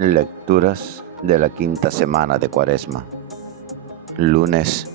Lecturas de la quinta semana de Cuaresma, lunes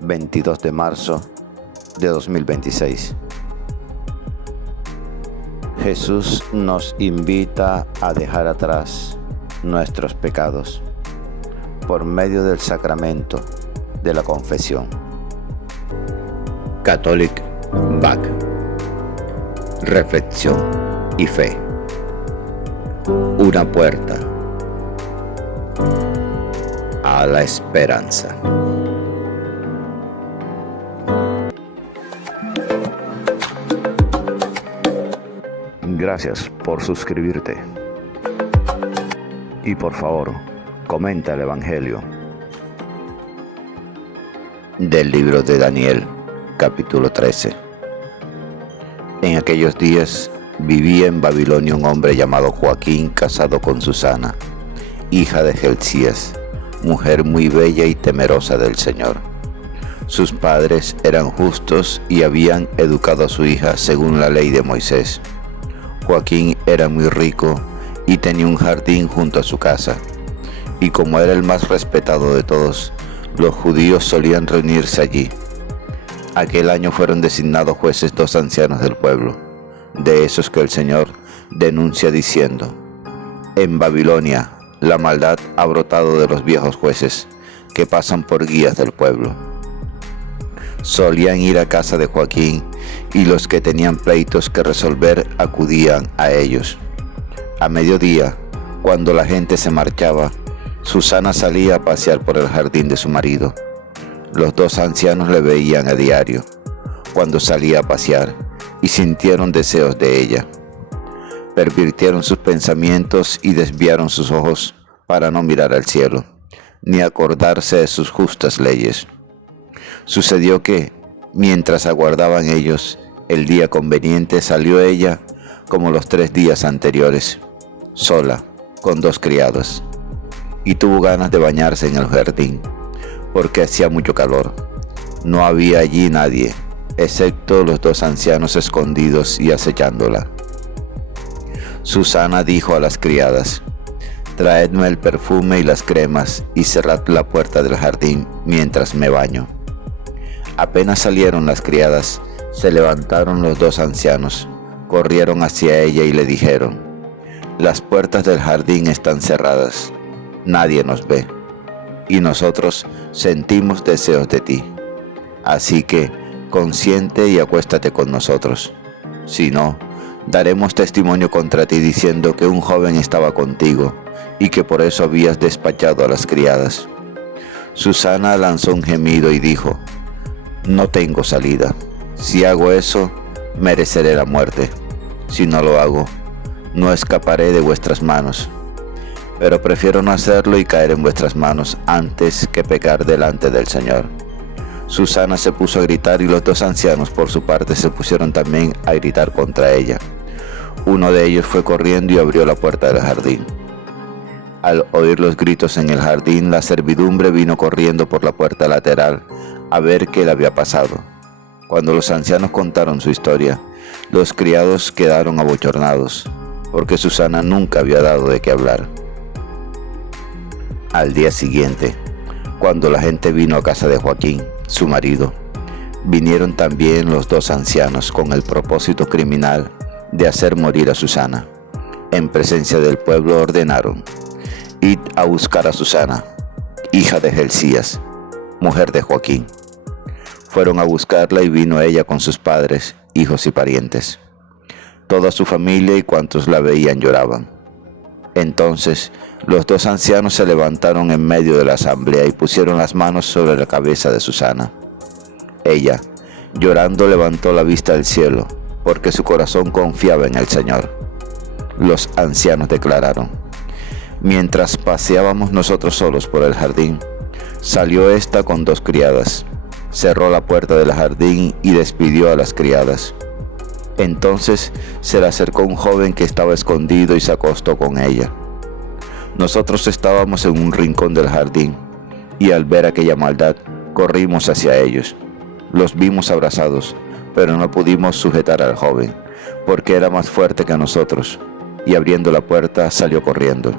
22 de marzo de 2026. Jesús nos invita a dejar atrás nuestros pecados por medio del sacramento de la confesión. Catholic Back. Reflexión y fe. Una puerta a la esperanza. Gracias por suscribirte. Y por favor, comenta el Evangelio. Del libro de Daniel, capítulo 13. En aquellos días vivía en Babilonia un hombre llamado Joaquín, casado con Susana, hija de Gelcías, mujer muy bella y temerosa del Señor. Sus padres eran justos y habían educado a su hija según la ley de Moisés. Joaquín era muy rico y tenía un jardín junto a su casa, y como era el más respetado de todos, los judíos solían reunirse allí. Aquel año fueron designados jueces 2 ancianos del pueblo, de esos que el Señor denuncia diciendo: en Babilonia la maldad ha brotado de los viejos jueces, que pasan por guías del pueblo. Solían ir a casa de Joaquín, y los que tenían pleitos que resolver acudían a ellos. A mediodía, cuando la gente se marchaba, Susana salía a pasear por el jardín de su marido. Los 2 ancianos le veían a diario, cuando salía a pasear, y sintieron deseos de ella. Pervirtieron sus pensamientos y desviaron sus ojos para no mirar al cielo, ni acordarse de sus justas leyes. Sucedió que, mientras aguardaban ellos el día conveniente, salió ella como los 3 días anteriores, sola, con 2 criados, y tuvo ganas de bañarse en el jardín, porque hacía mucho calor. No había allí nadie, excepto los 2 ancianos escondidos y acechándola. Susana dijo a las criadas: traedme el perfume y las cremas, y cerrad la puerta del jardín mientras me baño. Apenas salieron las criadas, se levantaron los 2 ancianos, corrieron hacia ella y le dijeron: las puertas del jardín están cerradas, nadie nos ve, y nosotros sentimos deseos de ti. Así que consiente y acuéstate con nosotros. Si no, daremos testimonio contra ti diciendo que un joven estaba contigo y que por eso habías despachado a las criadas. Susana lanzó un gemido y dijo: no tengo salida. Si hago eso, mereceré la muerte. Si no lo hago, no escaparé de vuestras manos. Pero prefiero no hacerlo y caer en vuestras manos antes que pecar delante del Señor. Susana se puso a gritar y los 2 ancianos por su parte se pusieron también a gritar contra ella. Uno de ellos fue corriendo y abrió la puerta del jardín. Al oír los gritos en el jardín, la servidumbre vino corriendo por la puerta lateral a ver qué le había pasado. Cuando los ancianos contaron su historia, los criados quedaron abochornados, porque Susana nunca había dado de qué hablar. Al día siguiente, cuando la gente vino a casa de Joaquín, su marido, vinieron también los 2 ancianos con el propósito criminal de hacer morir a Susana. En presencia del pueblo ordenaron: id a buscar a Susana, hija de Gelcías, mujer de Joaquín. Fueron a buscarla y vino ella con sus padres, hijos y parientes. Toda su familia y cuantos la veían lloraban. Entonces los 2 ancianos se levantaron en medio de la asamblea y pusieron las manos sobre la cabeza de Susana. Ella, llorando, levantó la vista al cielo, porque su corazón confiaba en el Señor. Los ancianos declararon: mientras paseábamos nosotros solos por el jardín, salió ésta con 2 criadas, cerró la puerta del jardín y despidió a las criadas. Entonces se le acercó un joven que estaba escondido y se acostó con ella. Nosotros estábamos en un rincón del jardín, y al ver aquella maldad, corrimos hacia ellos. Los vimos abrazados, pero no pudimos sujetar al joven, porque era más fuerte que nosotros, y abriendo la puerta salió corriendo.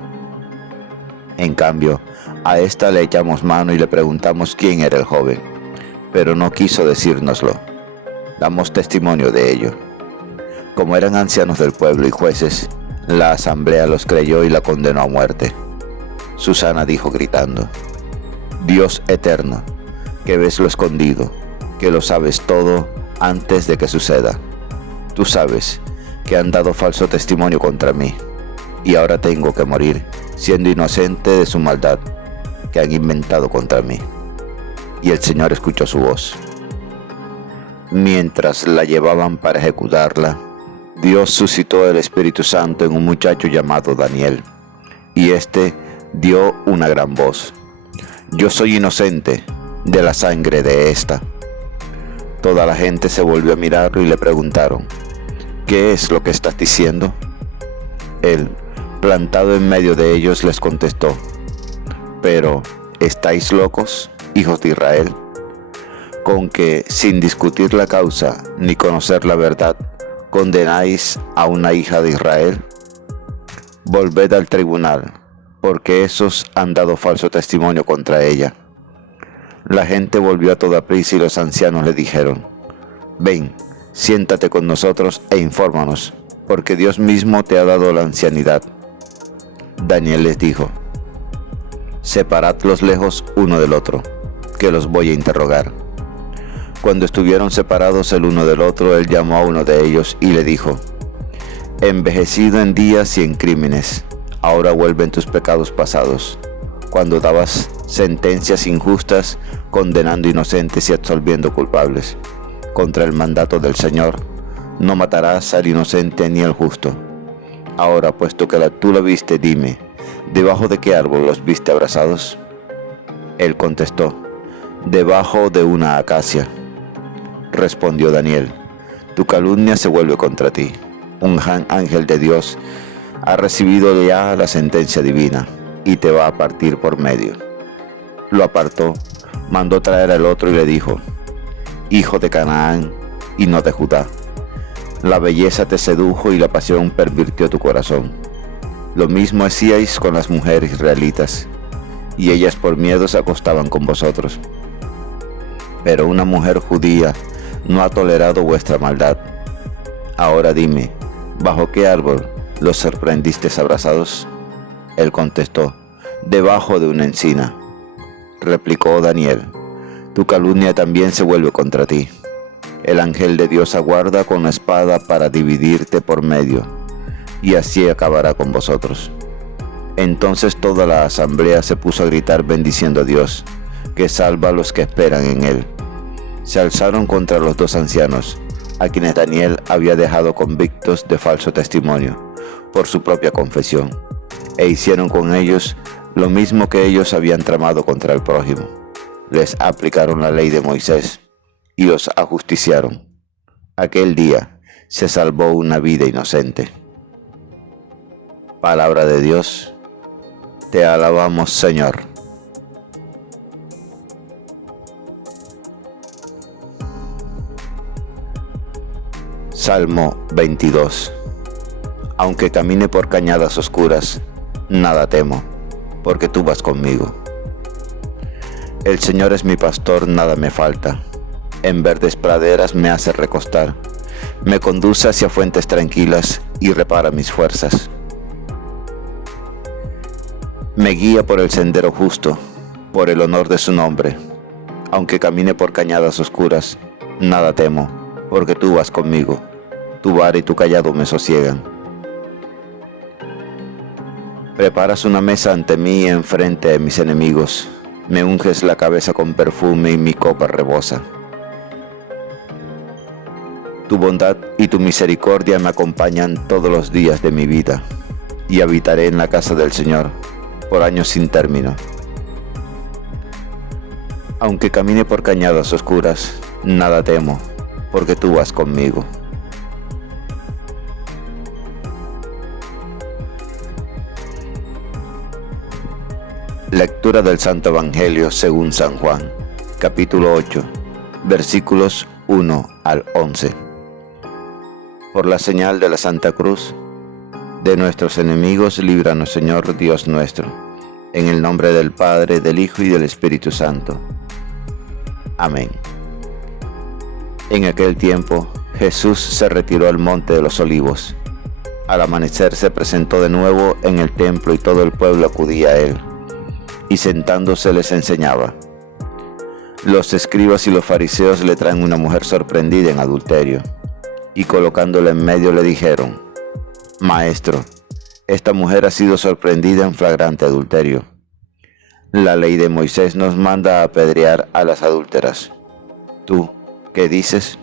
En cambio, a esta le echamos mano y le preguntamos quién era el joven, pero no quiso decírnoslo. Damos testimonio de ello. Como eran ancianos del pueblo y jueces, la asamblea los creyó y la condenó a muerte. Susana dijo gritando: Dios eterno, que ves lo escondido, que lo sabes todo antes de que suceda. Tú sabes que han dado falso testimonio contra mí, y ahora tengo que morir, siendo inocente de su maldad que han inventado contra mí. Y el Señor escuchó su voz. Mientras la llevaban para ejecutarla, Dios suscitó el Espíritu Santo en un muchacho llamado Daniel, y éste dio una gran voz: Yo soy inocente de la sangre de esta. Toda la gente se volvió a mirarlo y le preguntaron: ¿Qué es lo que estás diciendo? Él, plantado en medio de ellos, les contestó: ¿Pero estáis locos, hijos de Israel, con que, sin discutir la causa ni conocer la verdad, condenáis a una hija de Israel? Volved al tribunal, porque esos han dado falso testimonio contra ella. La gente volvió a toda prisa y los ancianos le dijeron: Ven, siéntate con nosotros e infórmanos, porque Dios mismo te ha dado la ancianidad. Daniel les dijo: Separadlos lejos uno del otro, que los voy a interrogar. Cuando estuvieron separados el uno del otro, él llamó a uno de ellos y le dijo: Envejecido en días y en crímenes, ahora vuelven tus pecados pasados, cuando dabas sentencias injustas, condenando inocentes y absolviendo culpables. Contra el mandato del Señor, no matarás al inocente ni al justo. Ahora, puesto que tú lo viste, dime, ¿debajo de qué árbol los viste abrazados? Él contestó: Debajo de una acacia. Respondió Daniel: Tu calumnia se vuelve contra ti. Un ángel de Dios ha recibido ya la sentencia divina y te va a partir por medio. Lo apartó, mandó traer al otro y le dijo: Hijo de Canaán y no de Judá, la belleza te sedujo y la pasión pervirtió tu corazón. Lo mismo hacíais con las mujeres israelitas, y ellas por miedo se acostaban con vosotros. Pero una mujer judía no ha tolerado vuestra maldad. Ahora dime, ¿bajo qué árbol los sorprendisteis abrazados? Él contestó: Debajo de una encina. Replicó Daniel: Tu calumnia también se vuelve contra ti. El ángel de Dios aguarda con la espada para dividirte por medio, y así acabará con vosotros. Entonces toda la asamblea se puso a gritar bendiciendo a Dios, que salva a los que esperan en él. Se alzaron contra los dos ancianos, a quienes Daniel había dejado convictos de falso testimonio, por su propia confesión, e hicieron con ellos lo mismo que ellos habían tramado contra el prójimo. Les aplicaron la ley de Moisés y los ajusticiaron. Aquel día se salvó una vida inocente. Palabra de Dios, te alabamos, Señor. Salmo 22. Aunque camine por cañadas oscuras, nada temo, porque tú vas conmigo. El Señor es mi pastor, nada me falta. En verdes praderas me hace recostar, me conduce hacia fuentes tranquilas y repara mis fuerzas. Me guía por el sendero justo, por el honor de su nombre. Aunque camine por cañadas oscuras, nada temo, porque tú vas conmigo. Tu vara y tu cayado me sosiegan. Preparas una mesa ante mí enfrente de mis enemigos. Me unges la cabeza con perfume y mi copa rebosa. Tu bondad y tu misericordia me acompañan todos los días de mi vida, y habitaré en la casa del Señor por años sin término. Aunque camine por cañadas oscuras, nada temo, porque tú vas conmigo. Lectura del Santo Evangelio según San Juan, capítulo 8, versículos 1 al 11. Por la señal de la Santa Cruz, de nuestros enemigos, líbranos, Señor Dios nuestro, En el nombre del Padre, del Hijo y del Espíritu Santo. Amén. En aquel tiempo, Jesús se retiró al monte de los Olivos. Al amanecer se presentó de nuevo en el templo y todo el pueblo acudía a él, y sentándose les enseñaba. Los escribas y los fariseos le traen una mujer sorprendida en adulterio, y colocándola en medio le dijeron: Maestro, esta mujer ha sido sorprendida en flagrante adulterio. La ley de Moisés nos manda a apedrear a las adúlteras. ¿Tú qué dices?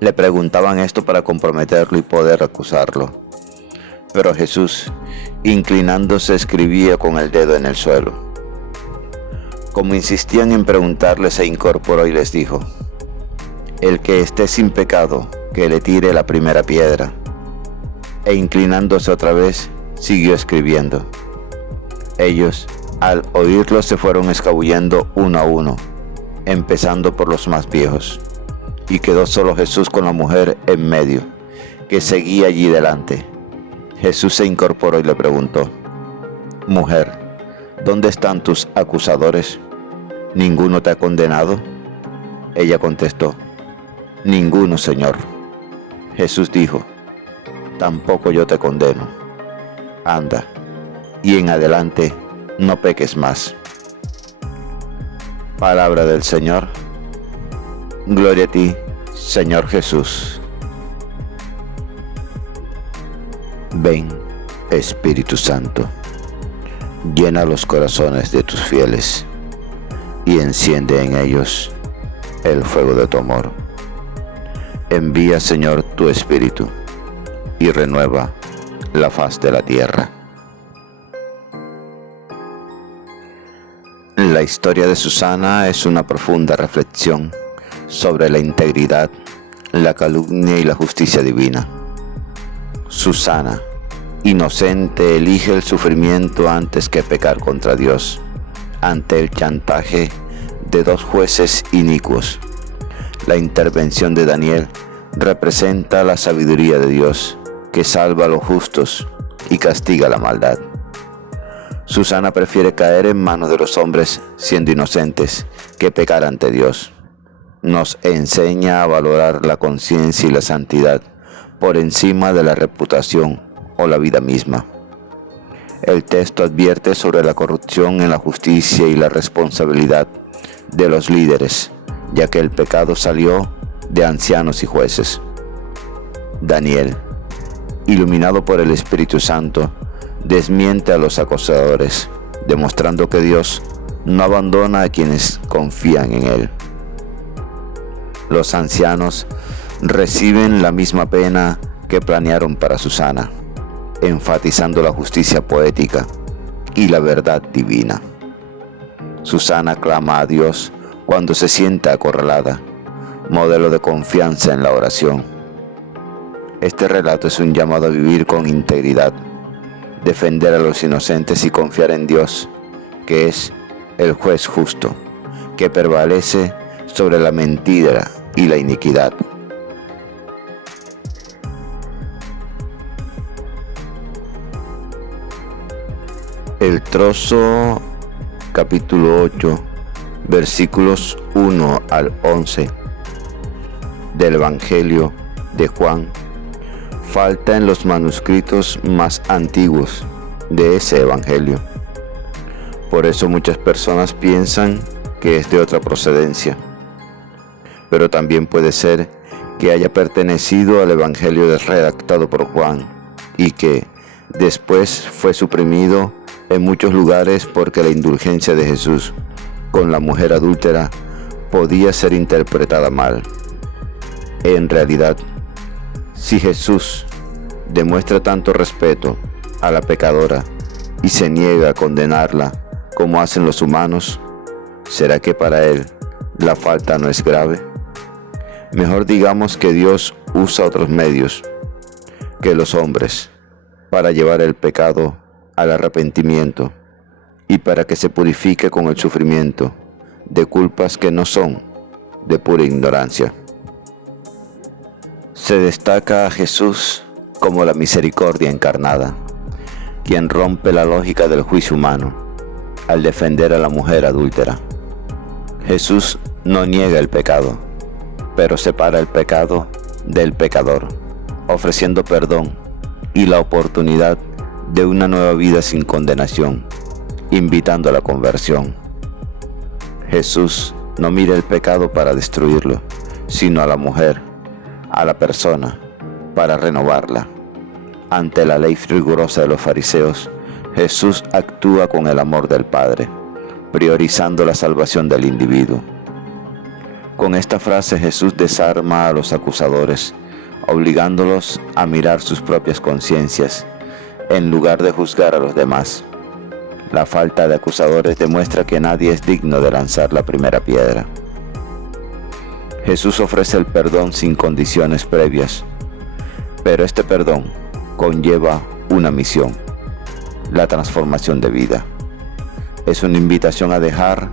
Le preguntaban esto para comprometerlo y poder acusarlo. Pero Jesús, inclinándose, escribía con el dedo en el suelo. Como insistían en preguntarle, se incorporó y les dijo: El que esté sin pecado, que le tire la primera piedra. E inclinándose otra vez, siguió escribiendo. Ellos, al oírlo, se fueron escabullendo uno a uno, empezando por los más viejos. Y quedó solo Jesús con la mujer en medio, que seguía allí delante. Jesús se incorporó y le preguntó: Mujer, ¿dónde están tus acusadores? ¿Ninguno te ha condenado? Ella contestó: Ninguno, Señor. Jesús dijo: Tampoco yo te condeno. Anda, y en adelante no peques más. Palabra del Señor. Gloria a ti, Señor Jesús. Ven, Espíritu Santo, llena los corazones de tus fieles y enciende en ellos el fuego de tu amor. Envía, Señor, tu Espíritu y renueva la faz de la tierra. La historia de Susana es una profunda reflexión sobre la integridad, la calumnia y la justicia divina. Susana, inocente, elige el sufrimiento antes que pecar contra Dios, ante el chantaje de dos jueces inicuos. La intervención de Daniel representa la sabiduría de Dios, que salva a los justos y castiga la maldad. Susana prefiere caer en manos de los hombres siendo inocentes que pecar ante Dios. Nos enseña a valorar la conciencia y la santidad por encima de la reputación o la vida misma. El texto advierte sobre la corrupción en la justicia y la responsabilidad de los líderes, ya que el pecado salió de ancianos y jueces. Daniel, iluminado por el Espíritu Santo, desmiente a los acusadores, demostrando que Dios no abandona a quienes confían en Él. Los ancianos reciben la misma pena que planearon para Susana, enfatizando la justicia poética y la verdad divina. Susana clama a Dios cuando se siente acorralada, modelo de confianza en la oración. Este relato es un llamado a vivir con integridad, defender a los inocentes y confiar en Dios, que es el juez justo, que prevalece sobre la mentira y la iniquidad. El trozo capítulo 8, versículos 1 al 11 del Evangelio de Juan falta en los manuscritos más antiguos de ese Evangelio. Por eso muchas personas piensan que es de otra procedencia. Pero también puede ser que haya pertenecido al Evangelio redactado por Juan y que después fue suprimido en muchos lugares porque la indulgencia de Jesús con la mujer adúltera podía ser interpretada mal. En realidad, si Jesús demuestra tanto respeto a la pecadora y se niega a condenarla como hacen los humanos, ¿será que para Él la falta no es grave? Mejor digamos que Dios usa otros medios que los hombres para llevar el pecado al arrepentimiento y para que se purifique con el sufrimiento de culpas que no son de pura ignorancia. Se destaca a Jesús como la misericordia encarnada, quien rompe la lógica del juicio humano al defender a la mujer adúltera. Jesús no niega el pecado, pero separa el pecado del pecador, ofreciendo perdón y la oportunidad de una nueva vida sin condenación, invitando a la conversión. Jesús no mira el pecado para destruirlo, sino a la mujer, a la persona, para renovarla. Ante la ley rigurosa de los fariseos, Jesús actúa con el amor del Padre, priorizando la salvación del individuo. Con esta frase Jesús desarma a los acusadores, obligándolos a mirar sus propias conciencias, en lugar de juzgar a los demás. La falta de acusadores demuestra que nadie es digno de lanzar la primera piedra. Jesús ofrece el perdón sin condiciones previas, pero este perdón conlleva una misión: la transformación de vida. Es una invitación a dejar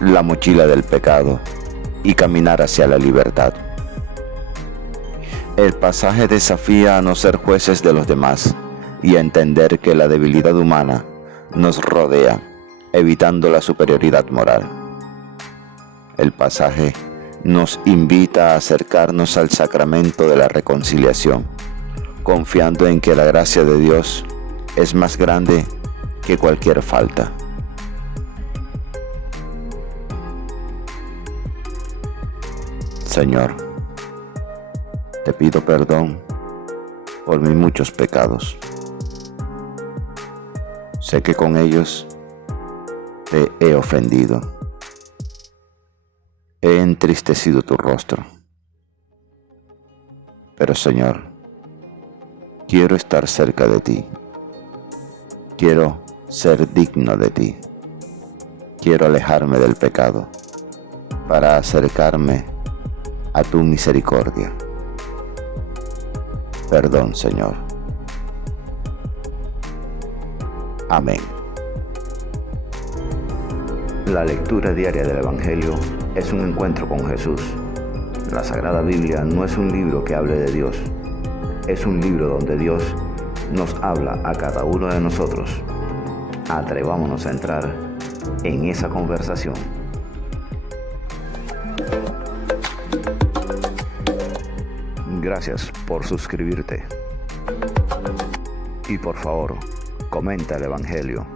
la mochila del pecado y caminar hacia la libertad. El pasaje desafía a no ser jueces de los demás y a entender que la debilidad humana nos rodea, evitando la superioridad moral. El pasaje nos invita a acercarnos al sacramento de la reconciliación, confiando en que la gracia de Dios es más grande que cualquier falta. Señor, te pido perdón por mis muchos pecados. Sé que con ellos te he ofendido. He entristecido tu rostro. Pero Señor, quiero estar cerca de ti. Quiero ser digno de ti. Quiero alejarme del pecado para acercarme a tu misericordia. Perdón, Señor. Amén. La lectura diaria del Evangelio es un encuentro con Jesús. La Sagrada Biblia no es un libro que hable de Dios, es un libro donde Dios nos habla a cada uno de nosotros. Atrevámonos a entrar en esa conversación. Gracias por suscribirte. Y por favor, comenta el Evangelio.